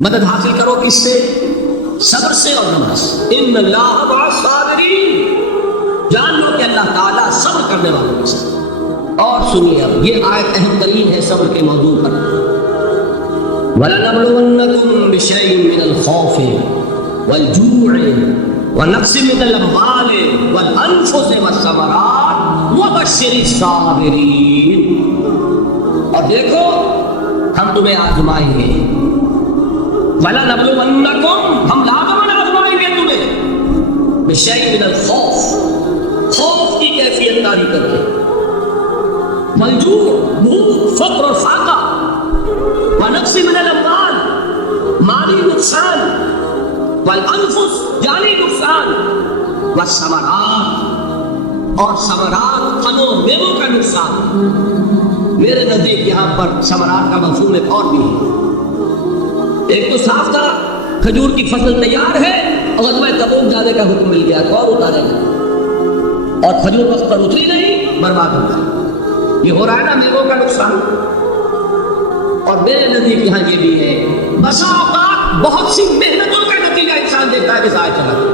مدد حاصل کرو کس سے؟ صبر سے اور نماز سے۔ ان اللہ مع الصابرین، جان لو کہ اللہ تعالیٰ صبر کرنے والوں کے ساتھ۔ اور سنیے اب یہ آیت اہم ترین ہے صبر کے موضوع پر۔ وَلَنَبْلُوَنَّكُمْ بِشَيْءٍ مِّنَ الْخَوْفِ وَالْجُوعِ وَنَقْصٍ مِّنَ الْأَمْوَالِ وَالْأَنفُسِ وَالثَّمَرَاتِ وَبَشِّرِ الصَّابِرِينَ۔ اور دیکھو ہم تمہیں آزمائیں گے، وَلَنَبْلُوَنَّكُمْ، ہم لازماً آزمائیں گے تمہیں، بِشَيْءٍ مِّنَ الْخَوْفِ، خوف کی کیفیت طاری کر کے، والجوع، بھوک، فقر اور فاقہ، ونقص من الاموال، مالی نقصان، والانفس، جانی نقصان، والثمرات، اور ثمرات، پھلوں میووں کا نقصان۔ میرے نزدیک یہاں پر ثمرات کا مفہوم ایک اور بھی ہے۔ ایک تو صاف تھا کھجور کی فصل تیار ہے اور غزوہ تبوک جانے کا حکم مل گیا، کون اتارے گا؟ اور کھجور وقت پر اتری نہیں، برباد ہو گئی۔ یہ ہو رہا ہے نا میووں کا نقصان۔ اور میرے نزدیک یہاں یہ بھی ہے، بسا اوقات بہت سی محنتوں کا نتیجہ انسان دیکھتا ہے کہ ضائع چلا گیا،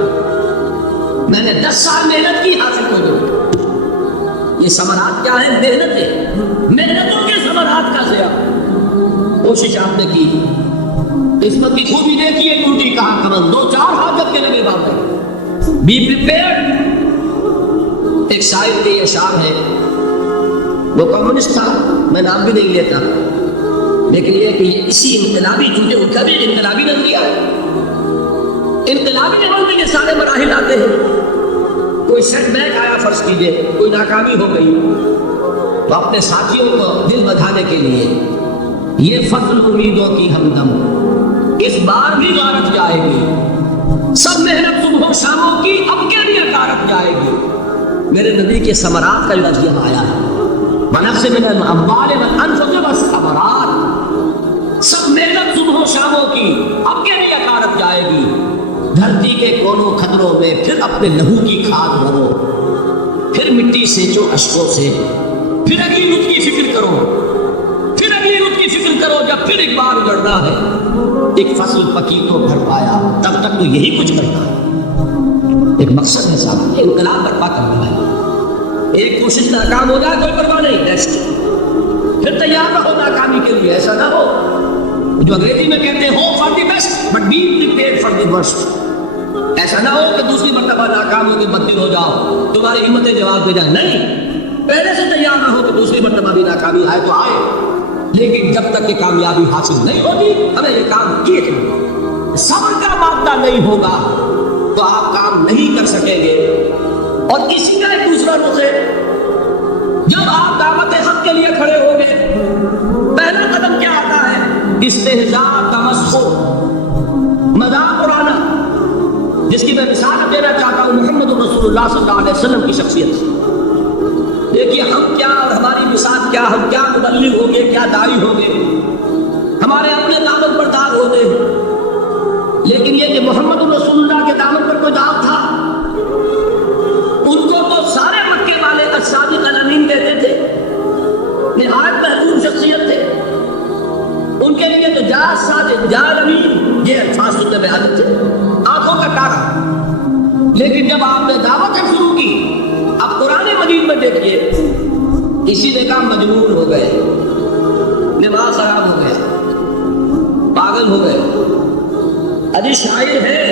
میں نے 10 سال محنت کی، حاصل ہو گئی۔ یہ ثمرات کیا ہے؟ محنتیں، محنتوں کے ثمرات کا ضیاع۔ کوشش آپ نے کی، قسمت کی خوبی دیکھیے، ٹوٹی کہاں کمن، 2-4 ہاتھ جب کے لگے باپ، بی پریپیئرڈ۔ ایک شاعر کے اشعار ہے، وہ کمیونسٹ تھا، میں نام بھی نہیں لیتا، لیکن یہ کہ یہ اسی انقلابی، کیونکہ ان کا بھی انقلابی نظریہ ہے، انقلابی عمل میں یہ سارے مراحل آتے ہیں۔ کوئی سیٹ بیک آیا فرض کیجئے، کوئی ناکامی ہو گئی، تو اپنے ساتھیوں کو دل بدھانے کے لیے یہ فضل امیدوں کی ہمدم، اس بار بھی غارت جائے گی، سب محنت صبح و شاموں کی اب کے لیے غارت جائے گی۔ میرے نبی کے ثمرات کا لفظ یہاں آیا ہے، وَنَقْصٍ مِّنَ الْأَمْوَالِ وَالْأَنفُسِ وَالثَّمَرَاتِ، سب محنت صبح و شاموں کی اب کے لیے غارت جائے گی۔ دھرتی کے کونوں خطروں میں پھر اپنے لہو کی کھاد بھرو، پھر مٹی سینچو اشکوں سے، پھر اگلی رت کی فکر کرو، پھر اگلی رت کی فکر کرو، جب پھر ایک بار اجڑنا ہے۔ ایک فصل پکی تو بھر پایا، تب تک تو یہی کچھ کرنا ہے، ایک مقصد ہے صاحب، انقلاب برپا کرنا ہے۔ ایک کوشش ناکام ہو جائے کوئی پرواہ نہیں، نیکسٹ، پھر تیار رہو ناکامی کے لیے۔ ایسا نہ ہو جو انگریزی میں کہتے ہیں hope for the best but be prepared for the worst. ایسا نہ ہو کہ دوسری مرتبہ ناکام ہو کے بدتر ہو جاؤ، تمہاری ہمتیں جواب دے جائیں، نہیں، پہلے سے تیار رہو کہ دوسری مرتبہ بھی ناکامی آئے تو آئے، لیکن جب تک کہ کامیابی حاصل نہیں ہوتی ہمیں یہ کام کیے کریں۔ صبر کا مادہ نہیں ہوگا تو آپ کام نہیں کر سکیں گے۔ اور اسی کا ایک دوسرا رخ ہے، جب آپ دعوت حق کے لیے کھڑے ہو گے، پہلا قدم کیا آتا ہے؟ استہزاء، تمسخر، مذاق اڑانا، جس کی میں مثال دینا چاہتا ہوں محمد رسول اللہ صلی اللہ علیہ وسلم کی شخصیت سے۔ دیکھیے ہم کیا اور ہماری مثال کیا، ہم کیا مبلغ ہوں گے، کیا داعی ہوں گے، ہمارے اپنے دامن پر داغ ہوتے ہیں، لیکن یہ کہ محمد رسول اللہ کے دامن پر کوئی داغ تھا؟ ان کو تو سارے مکے والے الصادق الامین کہتے تھے، نہایت محبوب شخصیت تھے، ان کے لیے تو جا صادق، جا امین، یہ الفاظ سننے میں عادت تھے، آنکھوں کا تارا۔ لیکن جب آپ نے دعوت شروع کی، اب قرآن مجید میں دیکھیے، کسی نے کہا مجنون ہو گئے، دماغ خراب ہو گیا، پاگل ہو گئے، ابھی شاعر ہے،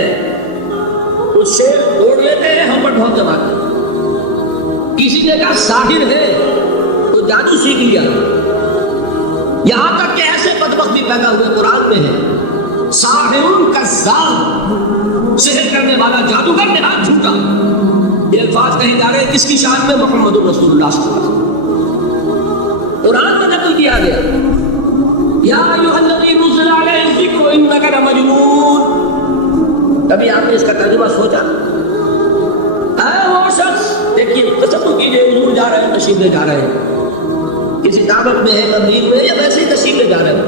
اس شعر توڑ لیتے ہیں ہم پر بہت جماتے۔ کسی نے کہا ساحر ہے، تو جادو سیکھ لیا، یہاں تک کہ ایسے بدبخت بھی پیدا ہوئے قرآن میں ہے، ساحر کذاب، سحر کرنے والا جادوگر نہایت جھوٹا۔ یہ الفاظ کہیں جا رہے ہیں کس کی شان میں؟ محمد رسول اللہ صلی اللہ علیہ وسلم۔ قرآن میں نقل کیا گیا، یا ایھا الذی نزل علیہ الذکر انک لمجنون۔ کبھی آپ نے اس کا ترجمہ سوچا؟ اے وہ شخص، دیکھیے تصور کیجیے، حضور جا رہے ہیں، تشریف لے جا رہے ہیں، کسی دعوت میں ہے، تبلیغ میں، یا ویسے ہی تشریف لے جا رہے ہیں،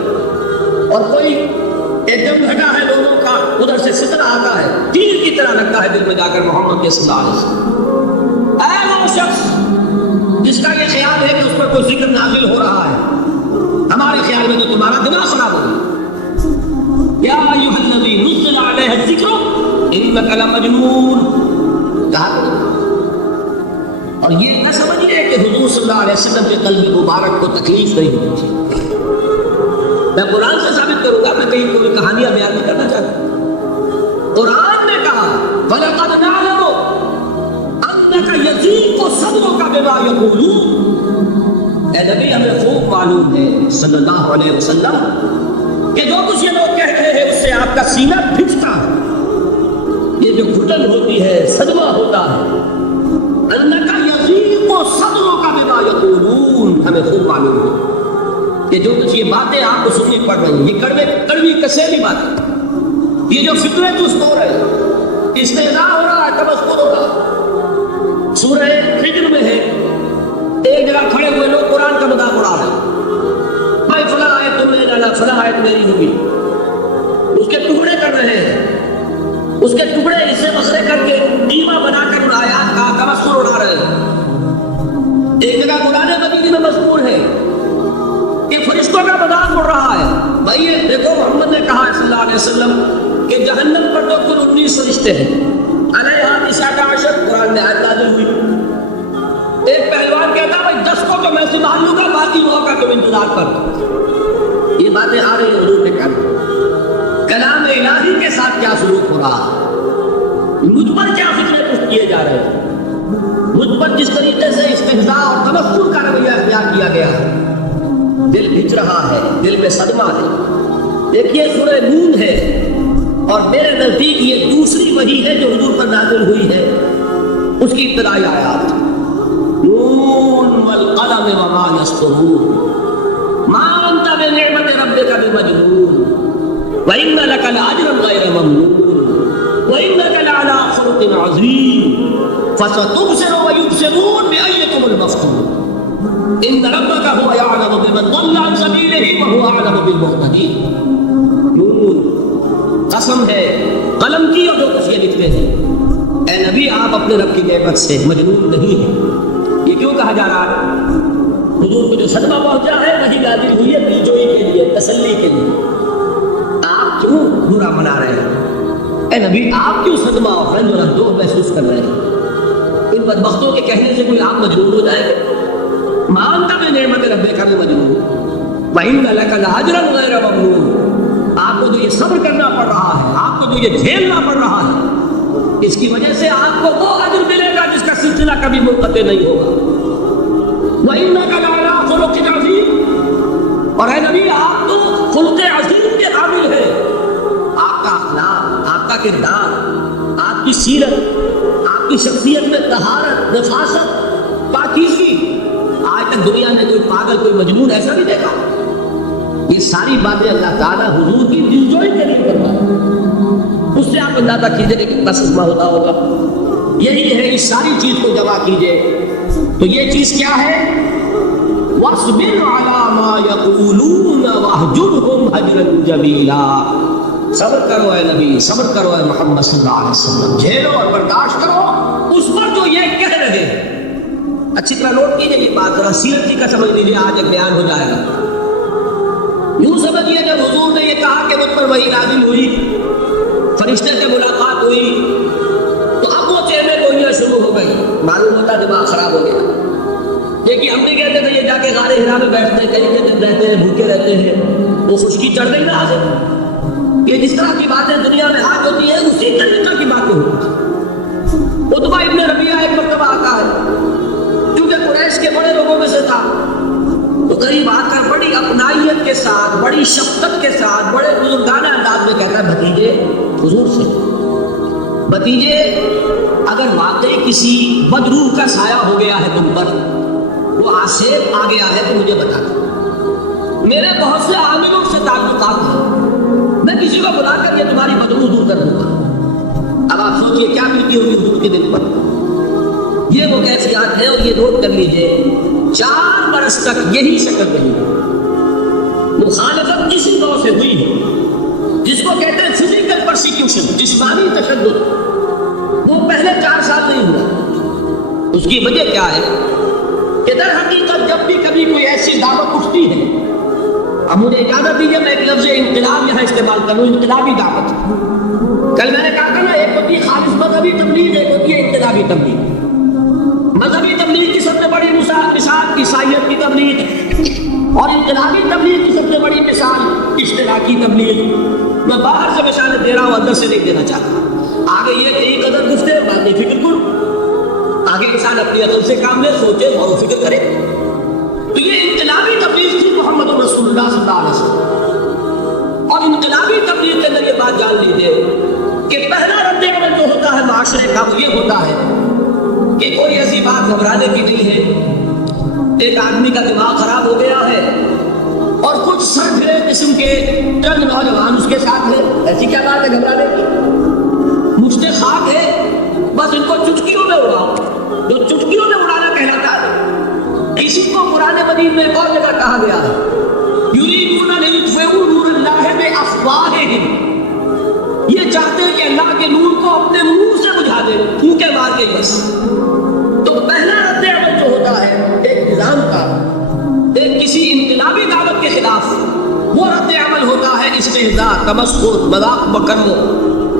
اور کوئی ایک دم لگا ہے لوگوں کا، ادھر سے فتنہ آتا ہے، تیر کی طرح لگتا ہے دل میں جا کر محمد کے صلی اللہ علیہ وسلم۔ اے وہ شخص جس کا یہ خیال ہے کہ اس پر کوئی ذکر نازل ہو رہا ہے، ہمارے خیال میں تو تمہارا دماغ خراب ہو گیا۔ یا انک لمجنون کہا۔ اور یہ نہ سمجھیے کہ حضور صلی اللہ علیہ وسلم کے قلب مبارک کو تکلیف نہیں ہوئی تھی۔ میں قرآن سے ثابت کروں گا، میں کہیں کوئی کہانیاں بیان نہیں کرنا چاہتا۔ قرآن نے کہا وَلَقَدْ نَعْلَمُ أَنَّكَ يَضِيقُ صَدْرُكَ بِمَا يَقُولُونَ۔ اے نبی ہمیں خوب معلوم ہے صلی اللہ علیہ وسلم کہ جو کچھ یہ لوگ کہہ رہے ہیں اس سے آپ کا سینہ پھٹتا ہے، یہ جو گھٹن ہوتی ہے، صدمہ ہوتا ہے۔ أَنَّكَ يَضِيقُ صَدْرُكَ بِمَا يَقُولُونَ، ہمیں خوب معلوم ہے کہ جو کچھ یہ باتیں آپ کو سننی پڑ رہی ہیں، یہ کڑوی کسیلی باتیں، یہ جو فکریں دوست ہو رہے ہیں، استہزاء ہو رہا ہے، تمسخر ہو رہا ہے۔ سورہ ہجر میں ہے، ایک جگہ کھڑے ہوئے لوگ قرآن کا مذاق اڑا رہے ہیں، بھائی فلاں آیت تم نے ڈالا، فلاں آیت میری ہوگی، اس کے ٹکڑے کر رہے ہیں، اس کے ٹکڑے اسے مسئلے کر کے دیما بنا کر آیات کا تمسخر اڑا رہے ہیں۔ ایک جگہ قرآن مجید میں مذکور ہے کہ فرشتوں کا مذاق اڑ رہا ہے۔ بھائی یہ دیکھو محمد نے کہا صلی اللہ علیہ وسلم کہ جہنم پر تو کل 19 فرشتے ہیں، علیہا 19 قرآن میں آیت نازل ہوئی۔ ایک پہلوان کہتا بھائی 10 کو تو میں سنبھال لوں گا، باقی 9 کا تم انتظار کر۔ یہ باتیں آ رہی ہیں حضور نے کہا۔ کلام الہی کے ساتھ کیا سلوک ہو رہا ہے، مجھ پر کیا فکرے پشت کیے جا رہے ہیں، مجھ پر جس طریقے سے استہزاء اور تمسخر کا رویہ اختیار کیا گیا ہے، دل بھج رہا ہے، دل میں صدمہ ہے۔ دیکھیے سورہ نون ہے، اور میرے نزدیک یہ دوسری وحی ہے جو حضور پر نازل ہوئی ہے، اس کی ابتدائی آیات نون والقلم وما یسطرون ما انت بنعمت ربک بمجنون وَإِنَّ لَكَ لَأَجْرًا غَيْرَ مَمْنُونٍ وَإِنَّكَ لَعَلَىٰ خُلُقٍ عَظِيمٍ فَسَتُبْصِرُ وَيُبْصِرُونَ بِأَيِّكُمُ الْمَفْتُونُ إِنَّ رَبَّكَ هُوَ يَعْلَمُ بِمَنْ ضَلَّ عَنْ سَبِيلِهِ وَهُوَ أَعْلَمُ بِالْمُهْتَدِينَ۔ نون قسم ہے قلم کی اور جو کچھ یہ لکھتے ہیں۔ اے نبی آپ اپنے رب کی نعمت سے مجنون نہیں ہیں۔ یہ کیوں کہا جا رہا ہے؟ حضور کو جو صدمہ پہنچا ہے وہی نازل ہوئی ہے دلجوئی کے لیے، تسلی کے لیے۔ کیوں برا منا رہے ہیں؟ اے نبی آپ کیوں صدمہ اور رنج اور اندوہ محسوس کر رہے ہیں؟ ان بدبختوں کے کہنے سے کوئی آپ مجنون ہو جائے گا؟ مانتا میں نعمت ربک مجنون وَإِنَّ لَكَ لَأَجْرًا غَيْرَ مَمْنُونٍ۔ آپ کو جو یہ صبر کرنا پڑ رہا ہے، آپ کو جو یہ جھیلنا پڑ رہا ہے، اس کی وجہ سے آپ کو وہ اجر ملے گا جس کا سلسلہ کبھی منقطع نہیں ہوگا۔ وَإِنَّكَ لَعَلَىٰ خُلُقٍ عَظِيمٍ، اور اے نبی آپ تو خلق عظیم کے حامل ہیں۔ آپ کا اخلاق، آپ کا کردار، آپ کی سیرت، آپ کی شخصیت میں طہارت، نفاست، پاکیزگی، آج تک دنیا میں کوئی پاگل، کوئی مجنون ایسا نہیں دیکھا۔ یہ ساری باتیں اللہ تعالیٰ حضور کی دلجوئی کے لیے کرتا ہے۔ اس سے آپ اندازہ کیجئے کہ کتنا صدمہ ہوتا ہوگا۔ یہی ہے، اس ساری چیز کو جمع کیجئے تو یہ چیز کیا ہے؟ وَاصْبِرْ عَلَىٰ مَا يَقُولُونَ وَاهْجُرْهُمْ هَجْرًا جَمِيلًا۔ صبر کرو اے نبی، صبر کرو اے محمد صلی اللہ علیہ وسلم، جھیلو اور برداشت کرو اس پر جو یہ کہہ رہے ہیں۔ اچھی طرح نوٹ کیجئے یہ بات، ذرا سیرت جی کا سمجھ لیجئے، آج ایک بیان ہو جائے گا۔ یوں سمجھیے جب حضور نے یہ کہا کہ مجھ پر وحی نازل ہوئی، فرشتے سے ملاقات ہوئی، تو اب وہ چہرے گوئیاں شروع ہو گئی، معلوم ہوتا دماغ خراب ہو گیا۔ لیکن ہم بھی کہتے تھے یہ جا کے غار حرا میں بیٹھتے ہیں، کئی دن رہتے ہیں، بھوکے رہتے ہیں، وہ خشکی چڑھ گئی نا آج۔ یہ جس طرح کی باتیں دنیا میں آج ہوتی ہیں اسی طریقے کی باتیں ہوتی ہیں۔ عتبہ ابن ربیعہ ایک مرتبہ آتا ہے، کیونکہ قریش کے بڑے لوگوں میں سے تھا، تو قریب آ کر بڑی اپنائیت کے ساتھ، بڑی شفقت کے ساتھ، بڑے بزرگانہ انداز میں کہتا ہے بھتیجے حضور سے، بھتیجے اگر واقعی کسی بدروح کا سایہ ہو گیا ہے تم پر، وہ آسیب آ گیا ہے تو مجھے بتا دو۔ میرے بہت سے عاملوں سے تعلقات ہیں، میں کسی کو بلا کر یہ تمہاری بدروح دور کر دوں گا۔ اب آپ سوچئے کیا ملتی ہوگی حضور کے دل پر۔ یہ وہ کیفیات ہے، اور یہ نوٹ کر لیجئے 4 برس تک یہی شکل رہی۔ مخالفت کسی نوع سے ہوئی ہے جس کو کہتے ہیں فزیکل پرسیکیوشن، جسمانی تشدد، وہ پہلے 4 سال نہیں ہوا۔ اس کی وجہ کیا ہے کہ در حقیقت جب بھی کبھی کوئی ایسی دعوت اٹھتی ہے، اب مجھے اجازت دیجیے میں ایک لفظ انقلاب یہاں استعمال کروں، انقلابی دعوت۔ کل میں نے کہا تھا نا، ایک ہوتی مذہبی تبلیغ ایک ہوتی ہے انقلابی تبلیغ. مذہبی تبلیغ کی سب سے بڑی مثال عیسائیت کی تبلیغ اور انقلابی تبلیغ کی سب سے بڑی مثال اشتراکی تبلیغ. میں باہر سے مثالیں دے رہا ہوں، اندر سے نہیں دینا چاہتا. آگے یہ کہ ایک قدر گفتے بعد میں فکر کرو. آگے انسان اپنی عقل سے کام لے، سوچے اور فکر کرے. تو یہ انقلابی تبلیغ تھی محمد رسول اللہ صلی اللہ علیہ وسلم. اور انقلابی تبلیغ کے اندر یہ بات جان لیجیے کہ پہلا رد عمل جو ہوتا ہے معاشرے کا وہ یہ ہوتا ہے کہ کوئی ایسی بات گھبرانے کی نہیں ہے. ایک آدمی کا دماغ خراب ہو گیا ہے اور کچھ سرگرے قسم کے چند نوجوان اس کے ساتھ ہیں. ایسی کیا بات ہے گھبرانے کی؟ مجھتے خاک ہے، بس ان کو چٹکیوں میں اڑاؤ. جو چٹکیوں میں اڑانا کہلاتا ہے، اسی کو قرآن مجید میں ایک اور جگہ کہا گیا ہے یریدون لیطفئوا نور اللہ بافواہہم. یہ چاہتے ہیں کہ اللہ کے نور کو اپنے منہ سے بجھا دے، پھونکے مار کے بس. تو پہلا رد عمل جو ہوتا ہے ایک نظام کا، ایک کسی انقلابی دعوت کے خلاف، وہ رد عمل ہوتا ہے استہزاء، تمسخر، مذاق کر دو.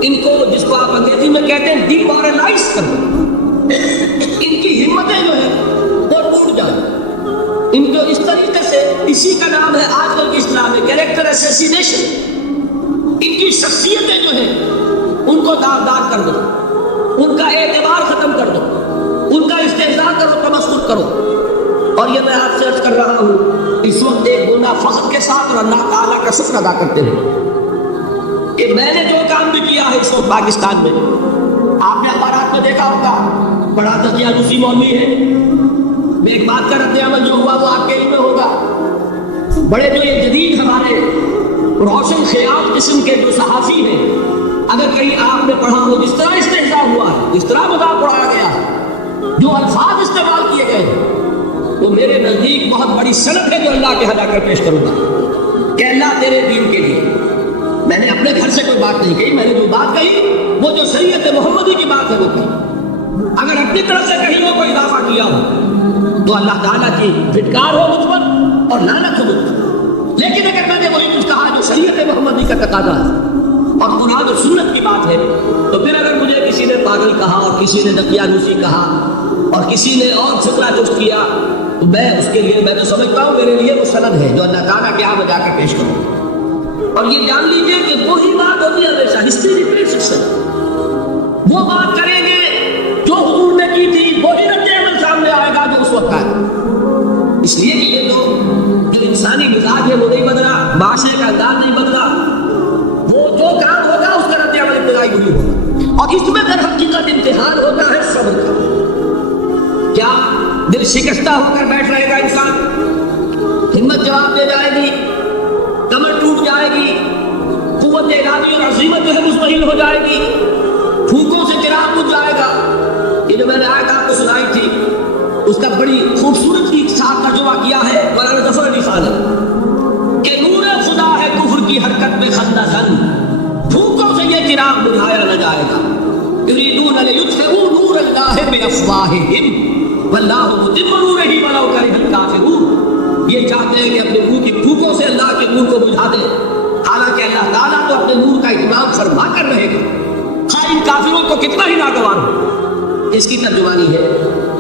ان کو جس کو آپ انگریزی میں کہتے ہیں ڈیمورلائز کر دو. ان کی ہمتیں جو ہیں وہ ٹوٹ جائیں. ان کو اس طریقے سے، اسی کا نام ہے آج کل کے اسلام میں کیریکٹر اسیسینیشن. ان کی شخصیتیں جو ہیں ان کو داغدار کر دو، ان کا اعتبار ختم کر دو، ان کا استہزاء کرو، تمسخر کرو. اور یہ میں آپ سے عرض کر رہا ہوں اس وقت ایک بندہ فخر کے ساتھ اور اللہ تعالیٰ کا شکر ادا کرتے ہیں کہ میں نے جو کام بھی کیا ہے اس وقت پاکستان میں. آپ نے اخبارات میں دیکھا ہوگا بڑا دقیانوسی مولوی ہے. میں ایک بات کا رد عمل جو ہوا وہ آپ کے علم میں ہوگا. بڑے جو یہ جدید ہمارے روشن خیال قسم کے جو صحافی ہیں، اگر کہیں آپ نے پڑھا ہو جس طرح استہزاء ہوا ہے، جس طرح مذاق اڑایا گیا ہے، جو الفاظ استعمال کیے گئے ہیں، وہ میرے نزدیک بہت بڑی صنعت ہے جو اللہ کے حدا کر پیش کروں گا کہ اللہ تیرے دین کے لیے. میں نے اپنے گھر سے کوئی بات نہیں کہی، میں نے جو بات کہی وہ جو شریعت محمدی کی بات ہے وہ کہی. اگر اپنی طرف سے کہیں وہ کوئی اضافہ کیا ہو تو اللہ تعالیٰ کی پھٹکار ہو مجھ پر اور لعنت ہو مجھ پر. لیکن اگر میں نے وہی کچھ کہا جو شریعت محمدی کا تقاضا ہے اور قرآن اور سنت کی بات ہے، تو پھر اگر مجھے کسی نے پاگل کہا اور کسی نے دقیانوسی کہا اور کسی نے اور فتنہ جست کیا تو میں اس کے لیے، میں تو سمجھتا ہوں میرے لیے وہ سند ہے جو اللہ تعالیٰ کے یہاں میں جا کر پیش کروں. اور یہ جان لیجیے کہ وہی بات ہوتی ہے ہمیشہ، ہسٹری ریپیٹس اٹسیلف. وہ بات کریں گے جو حضور نے کی تھی، وہی رد عمل سامنے آئے گا جو اس وقت آئے. اس لیے کہ یہ جو انسانی مزاج ہے وہ نہیں بدلا، معاشرے کا انداز نہیں بدلا. وہ جو کام ہوگا اس کا رد عمل ابتدائی وہی ہوگا. اور اس میں در حقیقت امتحان ہوتا ہے صبر کا. کیا دل شکستہ ہو کر بیٹھ رہے گا انسان؟ ہمت جواب دے جائے گی، کمر ٹوٹ جائے گی، قوت ارادی اور عزیمت جو ہے مطمئن ہو جائے گی، پھونکوں سے چراغ بجھ جائے گا. یہ جو میں نے آیت آپ کو سنائی تھی اس کا بڑی خوبصورت کی ساتھ ترجمہ کیا ہے مولانا ظفر علی خان نے کہ نور خدا ہے کفر کی حرکت میں خندہ زن، پھونکوں سے یہ چراغ بجھایا نہ جائے گا. یریدون لیطفئوا نور اللہ بافواہہم واللہ متم نورہ ولو کرہ الکافرون. یہ چاہتے ہیں کہ اپنے منہ کی پھونکوں سے اللہ کے نور کو بجھا دیں، حالانکہ اللہ تعالیٰ تو اپنے نور کا اتمام فرما کر رہے گا، خواہ ان کافروں کو کتنا ہی ناگوار ہو. اس کی ترجمانی ہے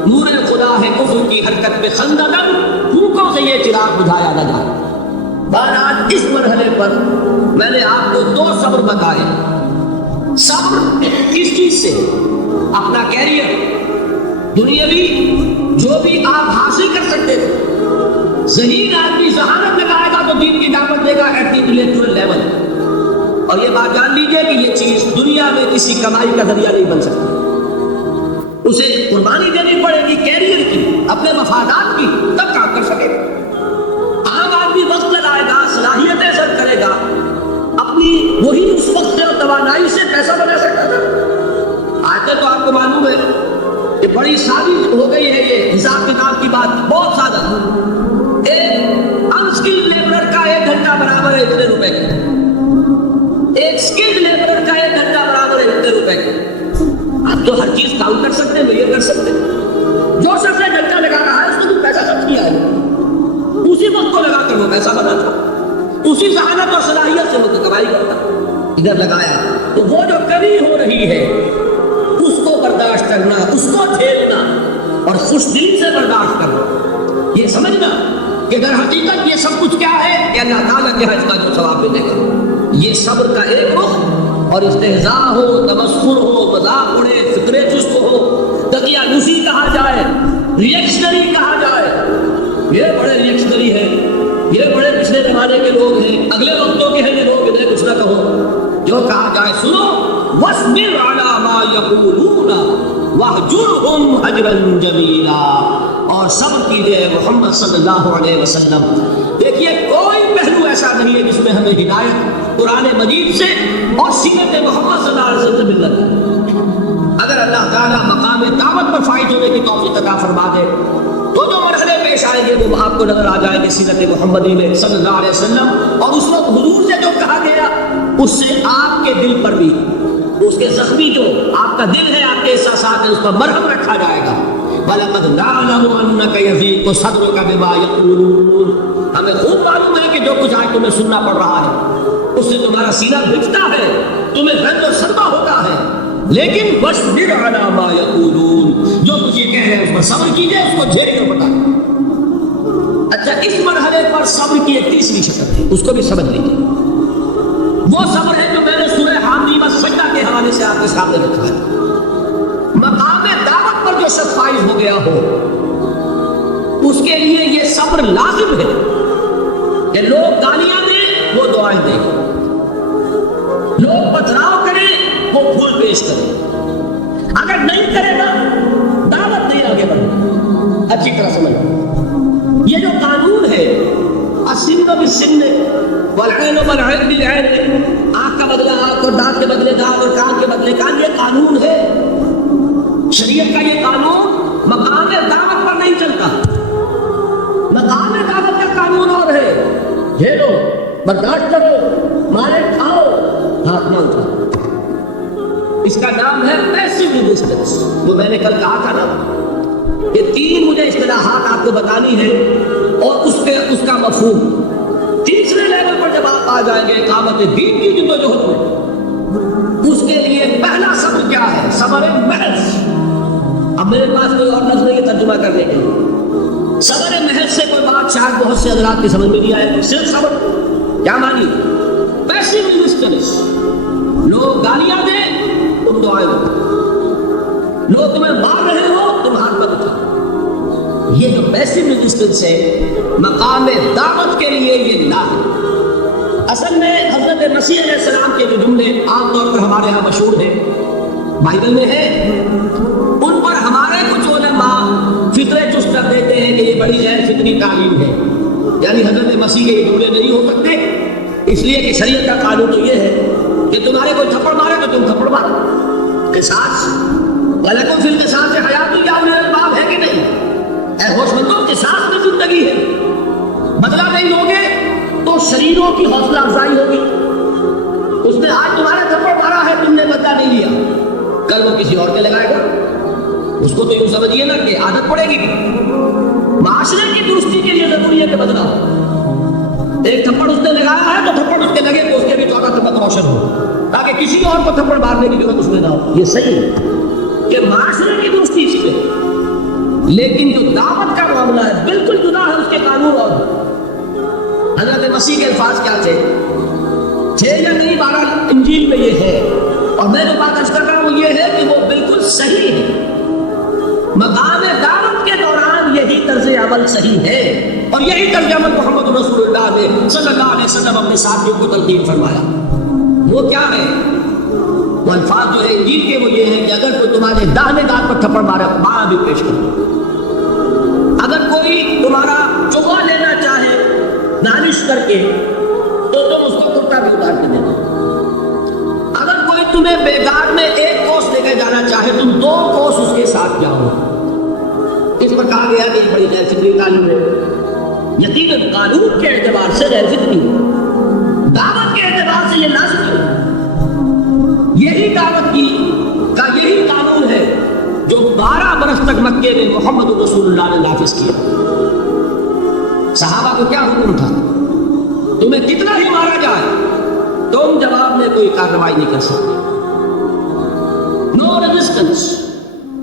نور خدا ہے کفر کی حرکت میں خندقن، پھونکوں سے یہ چراغ بجھایا نہ جائے. بہرحال اس مرحلے پر میں نے آپ کو 2 صبر بتائے. صبر کس چیز سے؟ اپنا کیریئر دنیاوی جو بھی آپ حاصل کر سکتے تھے. ذہین آدمی ذہانت لگائے گا تو دین کی دعوت دے گا ایٹ دی انٹلیکچوئل لیول. اور یہ بات جان لیجیے کہ یہ چیز دنیا میں کسی کمائی کا ذریعہ نہیں بن سکتی. اسے قربانی دینی پڑے گی کیریئر کی، اپنے مفادات کی، تب کام کر سکے گا. عام آدمی وقت لگائے گا، صلاحیتیں سر کرے گا، اپنی وہی اس وقت اور توانائی سے پیسہ بنا سکتا تھا. آج تو آپ کو معلوم ہے کہ بڑی سادی ہو گئی ہے یہ حساب کتاب کی بات، بہت سادہ. ایک انسکلڈ لیبرر کا 1 گھنٹہ برابر ہے اتنے روپے کا، ایک اسکلڈ لیبرر کا 1 گھنٹہ برابر ہے اتنے روپے کا. آپ تو ہر چیز کام کر سکتے ہیں، یہ کر سکتے ہیں. جو سب سے گھنٹہ لگا رہا ہے اس کو بھی پیسہ خرچ کیا ہے، اسی وقت کو لگا کر وہ پیسہ بنا تھا، اسی ذہانت اور صلاحیت سے وہ کمائی کرتا. ادھر لگایا تو وہ جو کمی ہو رہی ہے اس برداشت کرنا، اس کو جھیلنا اور خوش دلی سے برداشت کرنا، یہ سمجھنا کہ در حقیقت یہ سب کچھ کیا ہے کہ اللہ تعالیٰ کے اس کا جو ثواب ملے گا۔ یہ صبر کا ایک رخ، اور استہزاء ہو، تمسخر ہو، مذاق اڑے، فکرے چست ہو، دقیانوسی کہا جائے، ریئیکشنری کہا جائے، یہ بڑے ریئیکشنری ہیں، یہ بڑے پچھلے زمانے کے لوگ ہیں، اگلے وقتوں کے ہیں یہ لوگ، انہیں کچھ نہ کہو، جو کہا جائے سنو، وَاصْبِرْ عَلَىٰ مَا يَقُولُونَ وَاهْجُرْهُمْ هَجْرًا جَمِيلًا، اور صبر کیجئے محمد صلی اللہ علیہ وسلم۔ دیکھیے کوئی پہلو ایسا نہیں ہے جس میں ہمیں ہدایت قرآن مجید سے اور سیرت محمد صلی اللہ علیہ وسلم سے مل رہی ہے۔ اگر اللہ تعالیٰ مقام دعوت پر فائز ہونے کی توفیق عطا فرما دے تو جو مرحلے پیش آئیں گے وہ آپ کو نظر آ جائیں گے سیرت محمدی میں صلی اللہ علیہ وسلم، اور اس وقت حضور سے جو کہا گیا اس سے آپ کے دل پر بھی اس کے زخمی جو آپ کا دل ہے، آپ کے احساسات ہیں، اس پر مرہم رکھا جائے گا۔ وَلَقَدْ نَعْلَمُ أَنَّكَ يَضِيقُ صَدْرُكَ بِمَا يَقُولُونَ، ہمیں خوب معلوم ہے کہ جو کچھ آج تمہیں سننا پڑ رہا ہے اس سے تمہارا سینہ بھجتا ہے، تمہیں غم و صدمہ ہوتا ہے، لیکن وَاصْبِرْ عَلَىٰ مَا يَقُولُونَ، جو کچھ یہ کہہ رہے ہیں اس پر صبر کیجئے، اس کو جھیل کر بتا۔ اچھا، اس مرحلے پر صبر کی ایک تیسری شکل ہے، اس کو بھی سمجھ لیجیے۔ وہ صبر ہے جو میں نے سورہ حامیم السجدہ کے حوالے سے آپ کے سامنے رکھا ہے۔ مقام دعوت پر جو شخص فائز ہو گیا ہو اس کے لیے یہ صبر لازم ہے کہ لوگ گالیاں دیں وہ دعائیں دیں، لوگ پتھراؤ کریں وہ پھول پیش کریں، اگر نہیں کرے گا دعوت نہیں آگے بڑھے۔ اچھی طرح سمجھو، یہ جو قانون ہے السن بالسن والعین بالعین بالعین، آنکھ کا بدلہ آنکھ اور دانت کے بدلے دانت اور کان کے بدلے کان، یہ قانون ہے شریعت کا۔ یہ قانون مقام دعوت پر نہیں چلتا، مقام دعوت کا قانون اور ہے، جھیلو، برداشت کرو، مارے کھاؤ، ہاتھ نہ اٹھاؤ۔ اس کا نام ہے پیسو ریزسٹنس۔ وہ میں نے کل کہا تھا نا، یہ تین مجھے اصطلاحات آپ کو بتانی ہے اور اس کا مفہوم۔ تیسرے لیول پر جب آپ آ جائیں گے اقامت دین کی جدوجہد میں، اس کے لیے پہلا صبر کیا ہے؟ صبر محض۔ اب میرے پاس کوئی اور لفظ نہیں ہے ترجمہ کرنے کے لیے۔ صبر محض سے کوئی بات شاید بہت سے حضرات کی سمجھ میں نہیں آئے، صرف صبر کیا مانی؟ Passive resistance. لوگ گالیاں دیں تم دعائیں دو، لوگ تمہیں مار رہے ہو تم ہاتھ مت اٹھاؤ۔ یہ جو پیسو ریزسٹنس ہے مقام دعوت کے لیے یہ نہ ہے۔ اصل میں حضرت مسیح علیہ السلام کے جو جملے عام طور پر ہمارے ہاں مشہور ہیں، بائبل میں ہے، ان پر ہمارے کچھ علماء فطرے چست کر دیتے ہیں کہ یہ بڑی غیر فطری تعلیم ہے، یعنی حضرت مسیح کے یہ جملے نہیں ہو سکتے، اس لیے کہ شریعت کا قانون تو یہ ہے کہ تمہارے کوئی تھپڑ مارے تو تم تھپڑ مارو۔ قصاص وَلَكُمْ فِي الْقِصَاصِ حَيَاةٌ يَا أُولِي الْأَلْبَابِ، ہے کہ نہیں؟ اے ہوش مندوں، قصاص میں زندگی ہے، بدلہ نہیں لوگے تو شریروں کی حوصلہ افزائی ہوگی۔ اس نے آج تمہارے تھپڑ مارا ہے، تم نے بدلہ نہیں لیا، کل وہ کسی اور کے لگائے گا۔ اس کو تو یوں سمجھیے نا کہ عادت پڑے گی۔ معاشرے کی درستی کے لیے ضروری ہے کہ بدلہ ہو۔ ایک تھپڑ اس نے لگایا ہے تو تھپڑ اس کے لگے تو اس کے بھی 14 طبق روشن ہو، تاکہ کسی اور کو تھپڑ مارنے کی ضرورت اس میں نہ ہو۔ یہ صحیح ہے کہ معاشرے کی درستی اسی میں، لیکن جو دعوت کا معاملہ ہے بالکل جدا ہے، اس کے قانون اور حضرت مسیح کے الفاظ کیا تھے؟ یا نہیں، بہرحال انجیل میں یہ ہے، اور میں جو بات عرض کر رہا ہوں یہ ہے کہ وہ بالکل صحیح ہے۔ مقام دعوت کے دوران یہی طرز عمل صحیح ہے، اور یہی طرز عمل محمد رسول اللہ نے صلی اللہ علیہ وسلم اپنے ساتھیوں کو تلقین فرمایا۔ وہ کیا ہے؟ وہ الفاظ جو ہے انجیل کے وہ یہ ہے کہ اگر کوئی تمہارے داہنے دانت پر تھپڑ مارے بایاں بھی پیش کرو۔ اگر کوئی تمہارا چوغا لینا چاہے نالش کر کے تو تم اس کو کرتا بھی اتار کے دینا۔ اگر کوئی تمہیں بیگار میں 1 کوس لے کے جانا چاہے تم 2 کوس اس کے ساتھ جاؤ۔ اس پر کہا گیا کہ بڑی غیر فطری تعلیم ہے، یقیناً قانون کے اعتبار سے غیر فطری ہے، دعوت کے اعتبار سے یہ لازمی ہے۔ یہی دعوت کی کا یہی قانون ہے جو 12 برس تک مکے میں محمد رسول اللہ نے نافذ کیا۔ صحابہ کو کیا حکم تھا؟ تمہیں کتنا ہی مارا جائے تم جواب میں کوئی کارروائی نہیں کر سکتے، نو resistance.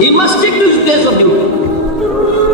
He must stick to his place of duty।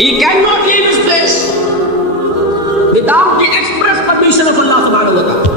he cannot leave his place without the express permission of Allah subhanahu wa ta'ala।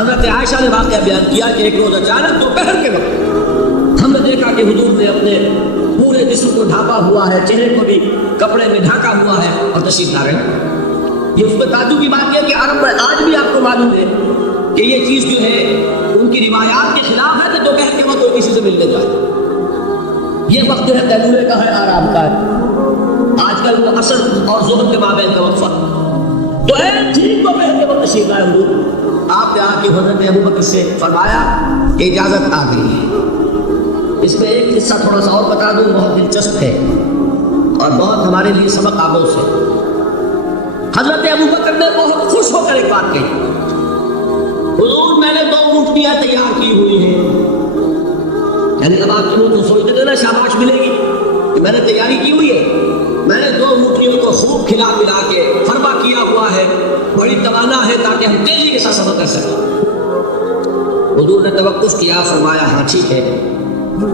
حضرت عائشہ نے واقعہ بیان کیا کہ ایک روز اچانک دوپہر کے وقت ہم نے دیکھا کہ حضور نے اپنے پورے جسم کو ڈھانپا ہوا ہے، چہرے کو بھی کپڑے میں ڈھانکا ہوا ہے اور تشریف لا رہے ہیں۔ یہ اس میں تعجب کی بات ہے کہ عرب میں آج بھی آپ کو معلوم ہے کہ یہ چیز جو ہے ان کی روایات کے خلاف ہے کہ دوپہر کے وقت کوئی کسی سے ملنے جائے۔ یہ وقت جو ہے قیلولے کا ہے، آرام کا ہے۔ آج کل وہ عصر اور ظہر کے مابین کا وقفہ، تو ٹھیک دوپہر کے وقت تشریف لائے حضور، آپ نے آ کے حضرت ابو بکر سے فرمایا کہ اجازت آ گئی ہے۔ اس میں ایک قصہ تھوڑا سا اور بتا دوں، بہت دلچسپ ہے اور بہت ہمارے لیے سبق آموز ہے۔ حضرت ابو بکر نے بہت خوش ہو کر ایک بات کہی، حضور میں نے 2 اونٹنیاں تیار کی ہوئی ہیں۔ یعنی جب آپ چلو تو سوچتے تھے نا شاباش ملے گی کہ میں نے تیاری کی ہوئی ہے، میں نے 2 اونٹنیوں کو خوب کھلا پلا کے فرما کیا ہوا ہے، بڑی توانا ہے تاکہ ہم تیزی کے ساتھ سفر کر سکیں۔ حضور نے توقف کیا، فرمایا ہاں ٹھیک ہے،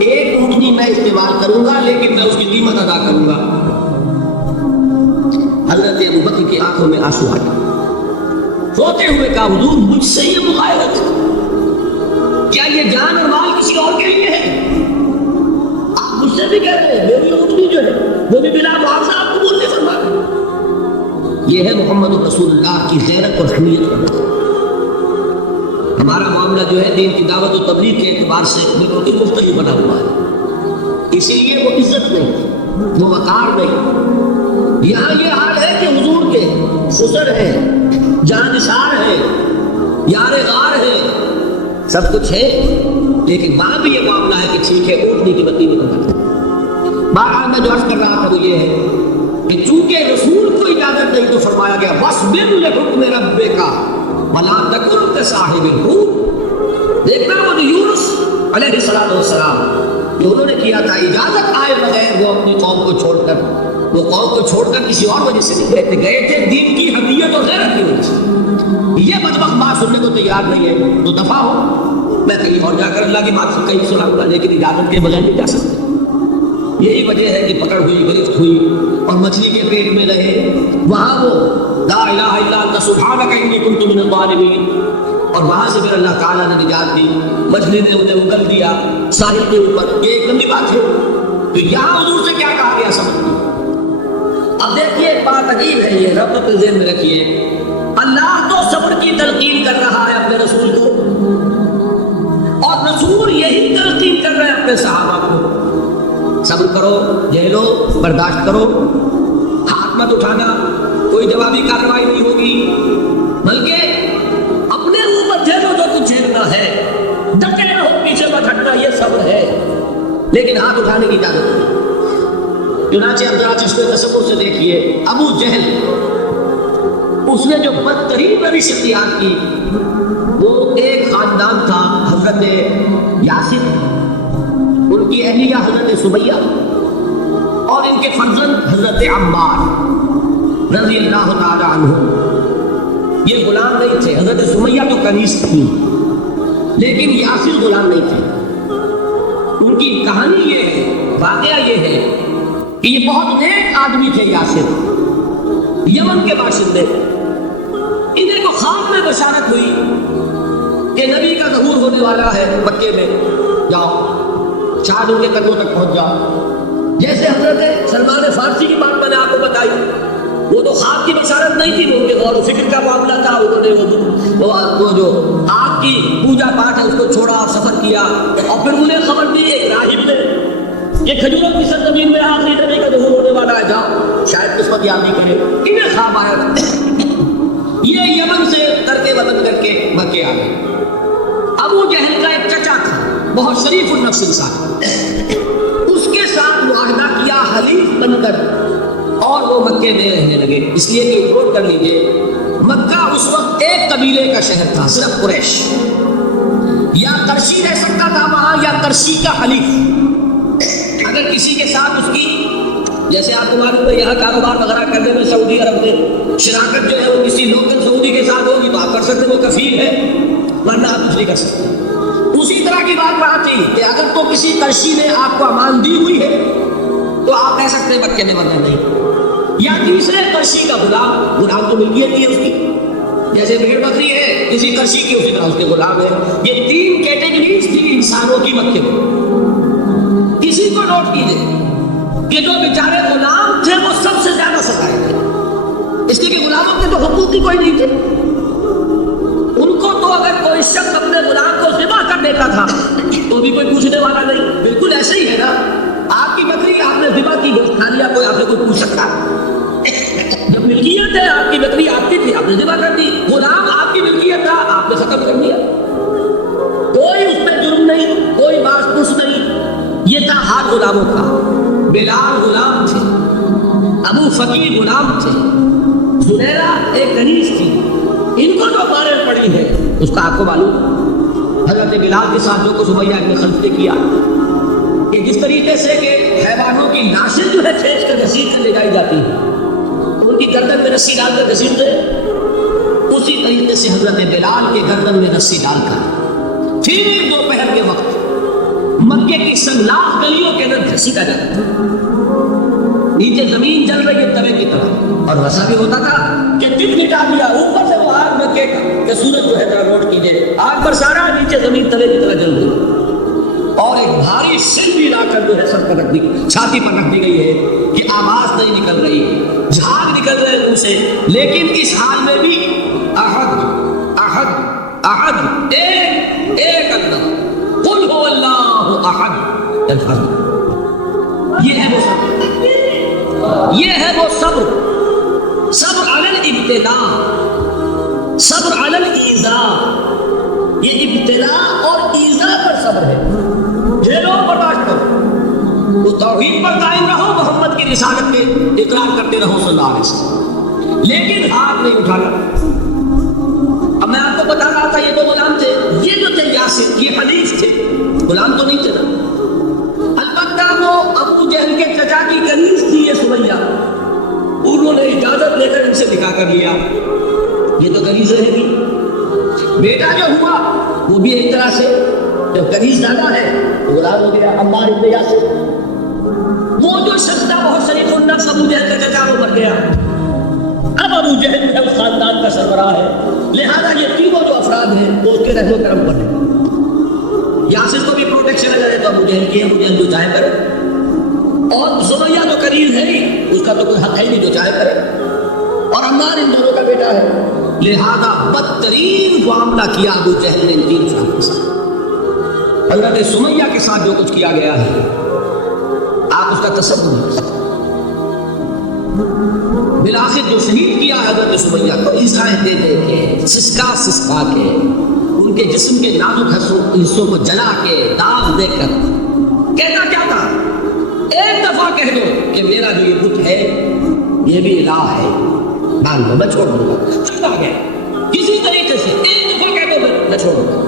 1 اونٹنی میں استعمال کروں گا لیکن میں اس کی قیمت ادا کروں گا۔ حضرت ابو بکر کی آنکھوں میں آنسو آئے، روتے ہوئے کہا حضور مجھ سے یہ مغایرت، کیا یہ جان اور مال کسی اور کے لیے ہے؟ آپ مجھ سے بھی کہتے ہیں میری اونٹنی جو ہے وہ بھی بلا معاوضہ آپ کو بولنے فرمایا۔ یہ ہے محمد رسول اللہ کی غیرت اور حمیت۔ ہمارا معاملہ جو ہے دین کی دعوت و تبلیغ کے اعتبار سے بالکل مختلف بنا ہوا ہے، اسی لیے وہ عزت نہیں، وہ وقار نہیں۔ یہاں یہ حال ہے کہ حضور کے خسر ہے، جانشار ہے، یار غار ہے، سب کچھ ہے، لیکن وہاں بھی یہ معاملہ ہے کہ ٹھیک ہے اونٹنی کی بتی میں بتا۔ بہرحال میں جو عرض کر رہا تھا وہ یہ ہے کہ چونکہ رسول کو اجازت نہیں تو فرمایا گیا وَاصْبِرْ لِحُکْمِ رَبِّكَ وَلَا تَكُنْ كَصَاحِبِ الْحُوتِ۔ دیکھنا وہ جو یونس علیہ السلام جو انہوں نے کیا تھا اجازت آئے بغیر وہ اپنی قوم کو چھوڑ کر، وہ قوم کو چھوڑ کر کسی اور وجہ سے نہیں گئے تھے دین کی حمیت اور غیرت کی وجہ سے۔ یہ بدبخت بات سننے کو تیار نہیں ہے تو دفع ہو، میں کہیں اور جا کر اللہ کی بات کہیں سنا ہوں، لیکن اجازت کے بغیر نہیں جا سکتے۔ یہی وجہ ہے کہ پکڑ ہوئی، گرفت ہوئی اور مچھلی کے پیٹ میں رہے، وہاں وہ لا الہ الا انت سبحانک انی کنت من الظالمین، اور وہاں سے پھر اللہ تعالیٰ نے نجات دی، مچھلی نے انہیں اگل دیا ساحل کے اوپر۔ یہ ایک لمبی بات ہے، تو یہاں حضور سے کیا کہا گیا سمجھ۔ اب دیکھیے ایک بات عجیب ہے، یہ رب اپنے ذہن میں رکھیے، اللہ تو صبر کی تلقین کر رہا ہے اپنے رسول کو، اور رسول یہی تلقین کر رہے ہیں اپنے صحابہ کو، صبر کرو، جھیلو، برداشت کرو، ہاتھ مت اٹھانا، کوئی جوابی کارروائی نہیں ہوگی، بلکہ اپنے اوپر جھیلو جو کچھ جھیلنا ہے، ڈٹے رہو، پیچھے مت ہٹنا، یہ صبر ہے، لیکن ہاتھ اٹھانے کی اجازت نہیں۔ چنانچہ اب اس میں تصور سے دیکھیے ابو جہل، اس نے جو بدترین روش اختیار کی، وہ ایک خاندان تھا حضرت یاسر، ان کی اہلیہ حضرت سمیہ اور ان کے فرزند حضرت عمار رضی اللہ تعالی عنہ۔ یہ غلام نہیں تھے، حضرت سمیہ تو کنیز تھی لیکن یاسر غلام نہیں تھے۔ ان کی کہانی یہ ہے، واقعہ یہ ہے کہ یہ بہت نیک آدمی تھے یاسر، یمن کے باشندے۔ انہیں کو خواب میں بشارت ہوئی کہ نبی کا ظہور ہونے والا ہے مکے میں، جاؤ چاند ان کے قدموں تک پہنچ جاؤ۔ جیسے حضرت سلمان فارسی کی بات میں نے آپ کو بتائی، وہ تو خواب کی بشارت نہیں تھی، وہ ان کے غور و فکر کا معاملہ تھا۔ انہوں نے وہ جو آگ کی پوجا پاٹ ہے اس کو چھوڑا، سفر کیا، اور پھر انہیں خبر دی ایک راہب نے کہ کھجوروں کی سرزمین میں آخری نبی کا ظہور ہونے والا ہے، جاؤ شاید قسمت یاد نہیں کرے۔ انہیں خواب آیا تھا، یہ یمن سے ترک وطن کر کے مکے آ گئے۔ ابو جہل کا ایک چچا تھا، بہت شریف النفس انسان، اس کے ساتھ معاہدہ کیا حلیف بن کر، اور وہ مکے میں رہنے لگے۔ اس لیے کہ نوٹ کر لیجیے، مکہ اس وقت ایک قبیلے کا شہر تھا، صرف قریش، یا قرشی رہ سکتا تھا وہاں یا قرشی کا حلیف۔ اگر کسی کے ساتھ اس کی، جیسے آپ کو معلوم ہے یہاں کاروبار وغیرہ کرنے میں سعودی عرب میں شراکت جو ہے وہ کسی لوکل سعودی کے ساتھ ہوگی تو آپ کر سکتے، وہ کفیل ہے، ورنہ آپ کچھ نہیں کر سکتے۔ اسی طرح کی بات وہاں تھی کہ اگر تو کسی قرشی نے آپ کو امان دی ہوئی ہے تو آپ کہہ سکتے مکے میں، ورنہ نہیں۔ یا تیسرے قرشی کا غلام تو ملکیت نہیں ہے اس کی، جیسے بھیڑ بکری ہے کسی کرشی کی، اسی طرح اس کے غلام ہے. یہ 3 کیٹیگریز تھی انسانوں کی مکے میں. کسی کو نوٹ کیجیے کہ جو بیچارے غلام تھے وہ سب سے زیادہ ستائے تھے، اس لیے کہ غلاموں کے تو حقوق ہی کوئی نہیں تھے. ان کو تو اگر کوئی شخص اپنے غلام کو ذبح کر دیتا تھا تو بھی کوئی پوچھنے والا نہیں. بالکل ایسے ہی ہے نا، آپ کی بکری آپ نے ذبح کی، گوشت کھا لیا، کوئی آپ سے کوئی پوچھ سکتا؟ جب ملکیت ہے آپ کی بکری آپ کی تھی، آپ نے ذبح کر دی. غلام آپ کی ملکیت تھا، آپ نے ختم کر دیا. کوئی اس میں جرم نہیں، کوئی باس پوچھ نہیں. یہ تھا حال غلاموں کا. بلال غلام تھے، ابو فقیر غلام تھے، زنیرہ ایک کنیز تھی. ان کو جو مارے پڑی ہے اس کا آپ کو معلوم. حضرت بلال کے ساتھ جو کچھ سمیہ ابن خلف نے کیا کہ جس طریقے سے کہ حیوانوں کی لاشیں جو ہے کھینچ کر گھسیٹ کر لے جائی جاتی ہیں، ان کی گردن میں رسی ڈال کر گھسیٹتے، اسی طریقے سے حضرت بلال کے گردن میں رسی ڈال کر پھر دوپہر کے وقت مکے کی سنگلاخ گلیوں کے اندر گھسیٹا جاتا تھا. نیچے زمین جل رہی ہے توے کی طرح، اور ویسا بھی ہوتا تھا کہ دن مٹا دیا اوپر سے وہ آگ مکے کا کہ سورج جو ہے ذرا نوٹ کیجیے، آگ پر سارا نیچے زمین توے کی طرح جل گئی، اور ایک بھاری سل بھی لا کر جو ہے سر پر رکھ دی، چھاتی پر رکھ دی گئی ہے کہ آواز نہیں نکل رہی، جھاگ نکل رہے منہ سے، لیکن اس حال میں بھی احد احد احد، ایک ایک اللہ، قل هو اللہ احد الفرد. یہ ہے وہ صبر، یہ ہے وہ صبر. صبر علی الابتلاء، صبر علی الایذاء. یہ ابتلاء اور ایذاء پر صبر ہے. جھیلو برداشت کرو، تو توحید پر قائم رہو، محمد کی رسالت کے اقرار کرتے رہو صلی اللہ علیہ وسلم، لیکن ہاتھ نہیں اٹھانا. اب میں آپ کو بتا رہا تھا یہ دو غلام تھے، یہ جو تھے یاسر، یہ حلیف تھے، غلام تو نہیں تھے نا. البتہ وہ ابو جہل کے چچا کی کنیز تھی یہ سمیہ، انہوں نے اجازت لے کر ان سے نکاح کر لیا. یہ تو کنیز رہے گی. بیٹا جو ہوا وہ بھی ایک طرح سے جب کنیز دادا ہے غلام ہو گیا، عمار ابن یاسر. وہ جو شخص تھا بہت شریف النفس ابو جہل کا چچا، وہ مر گیا. اب ابو جہل ہے اس خاندان کا سربراہ ہے، لہذا یہ تینوں جو افراد ہیں وہ اس کے رحم و کرم پر ہیں. یاسر کو بھی پروٹیکشن اگر ہے تو ابو جہل کی، ابو جہل جو چاہے کرے، اور سمیہ جو کنیز ہے ہی اس کا تو کوئی حق ہے نہیں، جو چاہے کرے. اور عمار ان دونوں کا بیٹا ہے، لہذا بدترین معاملہ کیا ابو جہل نے ان تین افراد کے ساتھ. حضرت سمیہ کے ساتھ جو کچھ کیا گیا ہے آپ اس کا تصور نہیں کر سکتے. بالآخر جو شہید کیا حضرت سمیہ کو ایذائیں دے دے کے، سسکا سسکا کے، ان کے جسم کے نازک حصوں کو جلا کے، داغ دے کر. کہنا کیا تھا؟ ایک دفعہ کہہ دو کہ میرا جو یہ بت ہے یہ بھی الہ ہے، مان لو میں چھوڑ دوں گا. چپ آ گیا کسی طریقے سے، ایک دفعہ کہہ دو میں چھوڑ دوں گا.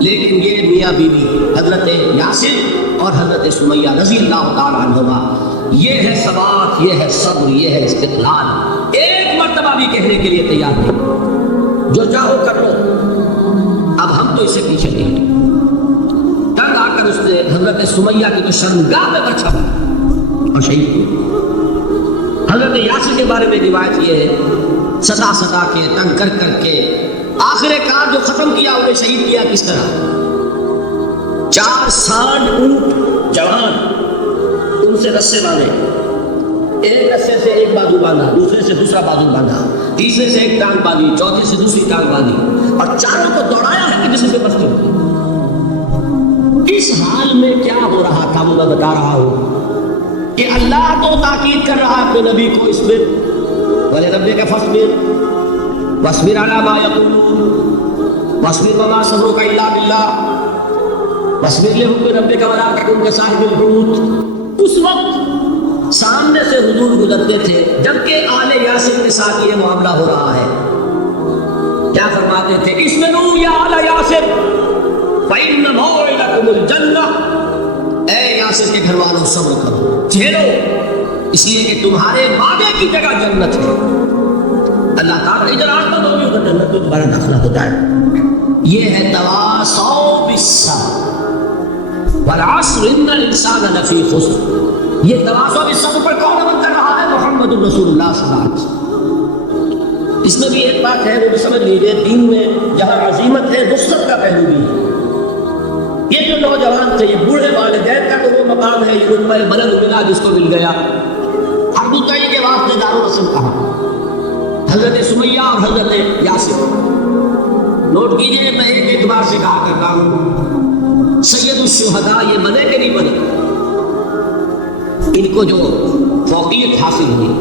لیکن یہ میاں بیوی حضرت یاسر اور حضرت سمیہ رضی اللہ تعالیٰ عنہما، یہ ہے ثبات، یہ ہے صبر، یہ ہے استقلال. ایک مرتبہ بھی کہنے کے لیے تیار نہیں، جو چاہو کر لو، اب ہم تو اسے پیچھے نہیں ہٹیں. تنگ آ کر اس نے حضرت سمیہ کی تو شرمگاہ میں بچھا اور شہید ہوئی. حضرت یاسر کے بارے میں روایت یہ ہے، ستا ستا کے، تنگ کر کر کے، آخر کار جو ختم کیا انہیں شہید کیا کس طرح؟ 4 سانڈ اونٹ جوان، ان سے رسے باندھے، ایک رسے سے ایک بازو باندھا، دوسرے سے دوسرا بازو باندھا، تیسرے سے ایک ٹانگ باندھی، چوتھے سے دوسری ٹانگ باندھی، اور چاروں کو دوڑایا ہے کہ جسم پہ بستے ہوئے. اس حال میں کیا ہو رہا تھا وہ میں بتا رہا ہوں کہ اللہ تو تاکید کر رہا ہے اپنے نبی کو، اصبر وَلِرَبِّكَ فَاصْبِرْ وَاصْبِرْ عَلَىٰ مَا يَقُولُونَ وَاصْبِرْ وَمَا صَبْرُكَ إِلَّا بِاللَّهِ وَاصْبِرْ لِحُكْمِ رَبِّكَ وَلَا تَكُنْ كَصَاحِبِ الْحُوتِ. اس وقت سامنے سے حضور گزرتے تھے جبکہ آل یاسر کے ساتھ یہ معاملہ ہو رہا ہے. کیا فرماتے تھے؟ اصبروا یا آل یاسر فَإِنَّ مَوْعِدَكُمُ الْجَنَّةُ. اے یاسر کے گھر والوں صبر کرو، جھیلو، اس لیے کہ تمہارے وعدے کی جگہ جنت ہے. اللہ تعالیٰ ادھر آتا تو بھی ادھر جنت میں تمہارا داخلہ ہوتا ہے. یہ ہے تواصوا بالصبر والعصر ان الانسان لفی خسر. یہ تواصوا بالصبر پر کون عمل کر رہا ہے؟ محمد الرسول اللہ صلی اللہ علیہ وسلم. اس میں بھی ایک بات ہے وہ بھی سمجھ لیجیے، دین میں جہاں عظیمت ہے نصرت کا پہلو بھی ہے۔ یہ جو نوجوان تھے، یہ بوڑھے والدین کا تو وہ مقام ہے، یہ رتبہ بلند ملا جس کو مل گیا۔ اب بتائیے کہ واسطے دار و رسم کہاں؟ حضرت سمیہ اور حضرت یاسر۔ نوٹ کیجئے، میں ایک اعتبار سے کہا کرتا ہوں، سید الشہداء یہ بنے کہ نہیں بنے؟ ان کو جو فوقیت حاصل ہوئی،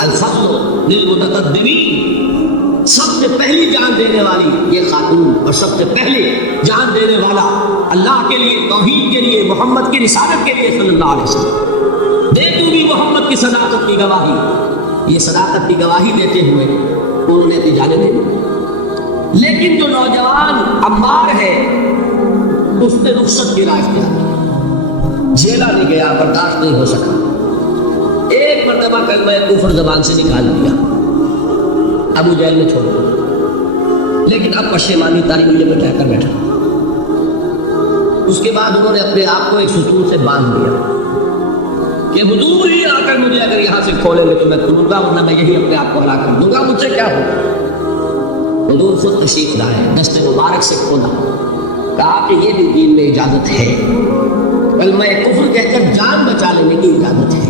الفضل للمتقدمین، سب سے پہلی جان دینے والی یہ خاتون اور سب سے پہلے جان دینے والا اللہ کے لیے، توحید کے لیے، محمد کی رسالت کے لیے صلی اللہ علیہ وسلم، دے تو بھی محمد کی صداقت کی گواہی۔ یہ صداقت کی گواہی دیتے ہوئے انہوں نے اجازت دے دی، لیکن جو نوجوان عمار ہے اس نے رخصت کی راہ اختیار، جیلا نہیں گیا، برداشت نہیں ہو سکا، ایک مرتبہ کلمہ کفر زبان سے نکال دیا، ابو جہل نے چھوڑ دیا، لیکن اب پشیمانی تاری مجھے میں کہہ کر بیٹھا۔ اس کے بعد انہوں نے اپنے آپ کو ایک ستون سے باندھ دیا کہ حضور ہی آ کر مجھے اگر یہاں سے کھولیں گے تو میں کھولوں گا، ورنہ میں یہی اپنے آپ کو ہلاک کر دوں گا، مجھ سے کیا ہوگا؟ حضور خود تشریف لائے، دست مبارک سے کھولا، کہا کہ یہ بھی دین میں اجازت ہے، کلمہ کفر کہہ کر جان بچا لینے کی اجازت ہے۔